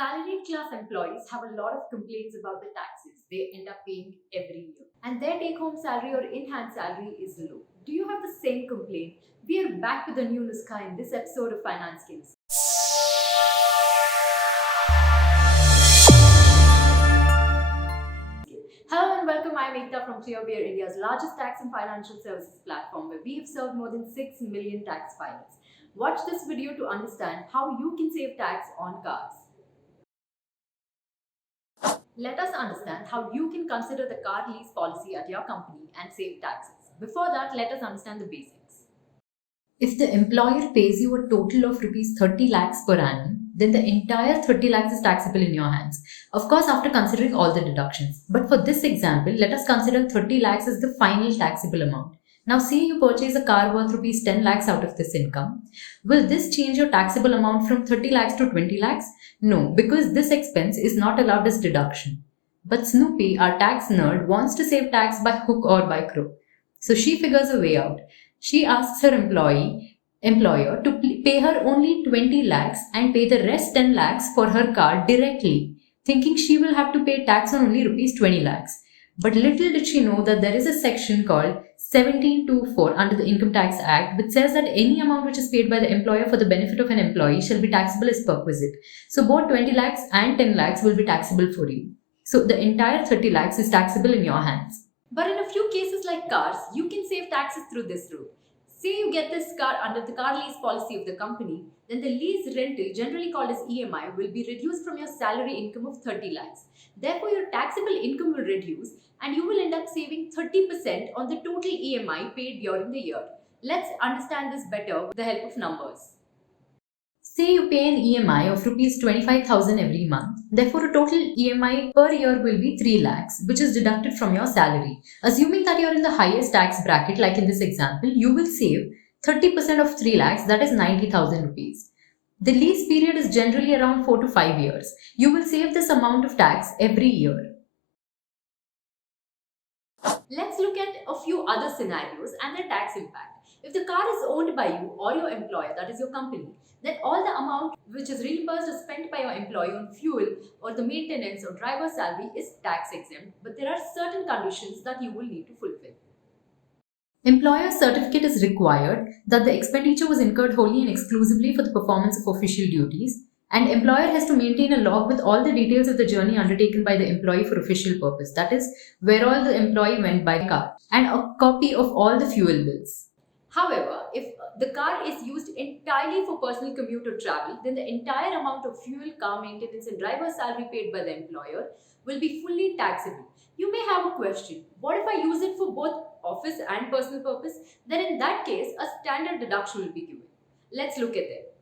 Salaried class employees have a lot of complaints about the taxes they end up paying every year. And their take home salary or in hand salary is low. Do you have the same complaint? We are back with a new Nuskha in this episode of Finance Kings. Hello and welcome. I'm Ekta from ClearBear, India's largest tax and financial services platform, where we have served more than 6 million tax filers. Watch this video to understand how you can save tax on cars. Let us understand how you can consider the car lease policy at your company and save taxes. Before that, let us understand the basics. If the employer pays you a total of rupees 30 lakhs per annum, then the entire 30 lakhs is taxable in your hands. Of course, after considering all the deductions. But for this example, let us consider 30 lakhs as the final taxable amount. Now, say you purchase a car worth rupees 10 lakhs out of this income. Will this change your taxable amount from 30 lakhs to 20 lakhs? No, because this expense is not allowed as deduction. But Snoopy, our tax nerd, wants to save tax by hook or by crook. So she figures a way out. She asks her employer to pay her only 20 lakhs and pay the rest 10 lakhs for her car directly, thinking she will have to pay tax on only rupees 20 lakhs. But little did she know that there is a section called 1724 under the Income Tax Act which says that any amount which is paid by the employer for the benefit of an employee shall be taxable as perquisite. So both 20 lakhs and 10 lakhs will be taxable for you. So the entire 30 lakhs is taxable in your hands. But in a few cases like cars, you can save taxes through this route. Say you get this car under the car lease policy of the company, then the lease rental, generally called as EMI, will be reduced from your salary income of 30 lakhs. Therefore, your taxable income will reduce and you will end up saving 30% on the total EMI paid during the year. Let's understand this better with the help of numbers. Say you pay an EMI of rupees 25,000 every month. Therefore, a total EMI per year will be 3 lakhs, which is deducted from your salary. Assuming that you are in the highest tax bracket, like in this example, you will save 30% of 3 lakhs, that is 90,000 rupees. The lease period is generally around 4 to 5 years. You will save this amount of tax every year. Let's look at a few other scenarios and their tax impact. If the car is owned by you or your employer, that is your company, then all the amount which is reimbursed or spent by your employee on fuel or the maintenance or driver salary is tax exempt, but there are certain conditions that you will need to fulfill. Employer certificate is required that the expenditure was incurred wholly and exclusively for the performance of official duties, and employer has to maintain a log with all the details of the journey undertaken by the employee for official purpose, that is, where all the employee went by car, and a copy of all the fuel bills. However, if the car is used entirely for personal commute or travel, then the entire amount of fuel, car maintenance and driver salary paid by the employer will be fully taxable. You may have a question, what if I use it for both office and personal purpose? Then in that case, a standard deduction will be given. Let's look at it.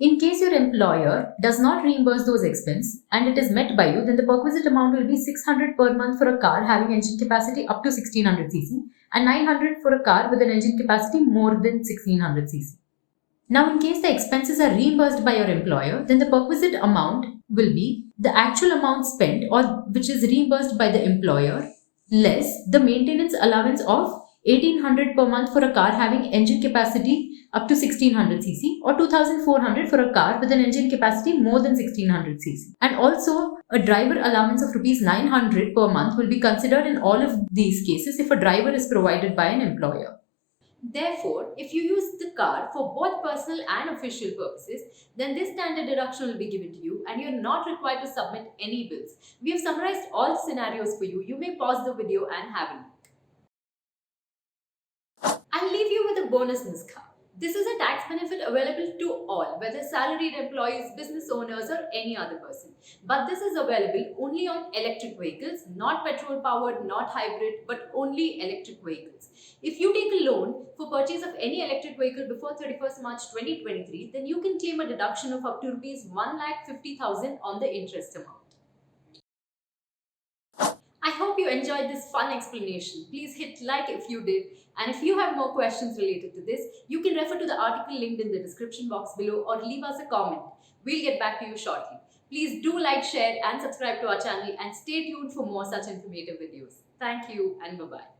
In case your employer does not reimburse those expenses and it is met by you, then the perquisite amount will be 600 per month for a car having engine capacity up to 1600 cc and 900 for a car with an engine capacity more than 1600 cc. Now, in case the expenses are reimbursed by your employer, then the perquisite amount will be the actual amount spent or which is reimbursed by the employer less the maintenance allowance of 1800 per month for a car having engine capacity up to 1600 cc or 2400 for a car with an engine capacity more than 1600 cc. And also a driver allowance of rupees 900 per month will be considered in all of these cases if a driver is provided by an employer. Therefore, if you use the car for both personal and official purposes, then this standard deduction will be given to you and you're not required to submit any bills. We have summarized all scenarios for you. You may pause the video and have a look. I'll leave you with a bonus Nuskha. This is a tax benefit available to all, whether salaried employees, business owners or any other person. But this is available only on electric vehicles, not petrol powered, not hybrid, but only electric vehicles. If you take a loan for purchase of any electric vehicle before 31st March 2023, then you can claim a deduction of up to rupees 1,50,000 on the interest amount. I hope you enjoyed this fun explanation. Please hit like if you did. And if you have more questions related to this, you can refer to the article linked in the description box below or leave us a comment. We'll get back to you shortly. Please do like, share and subscribe to our channel and stay tuned for more such informative videos. Thank you and bye-bye.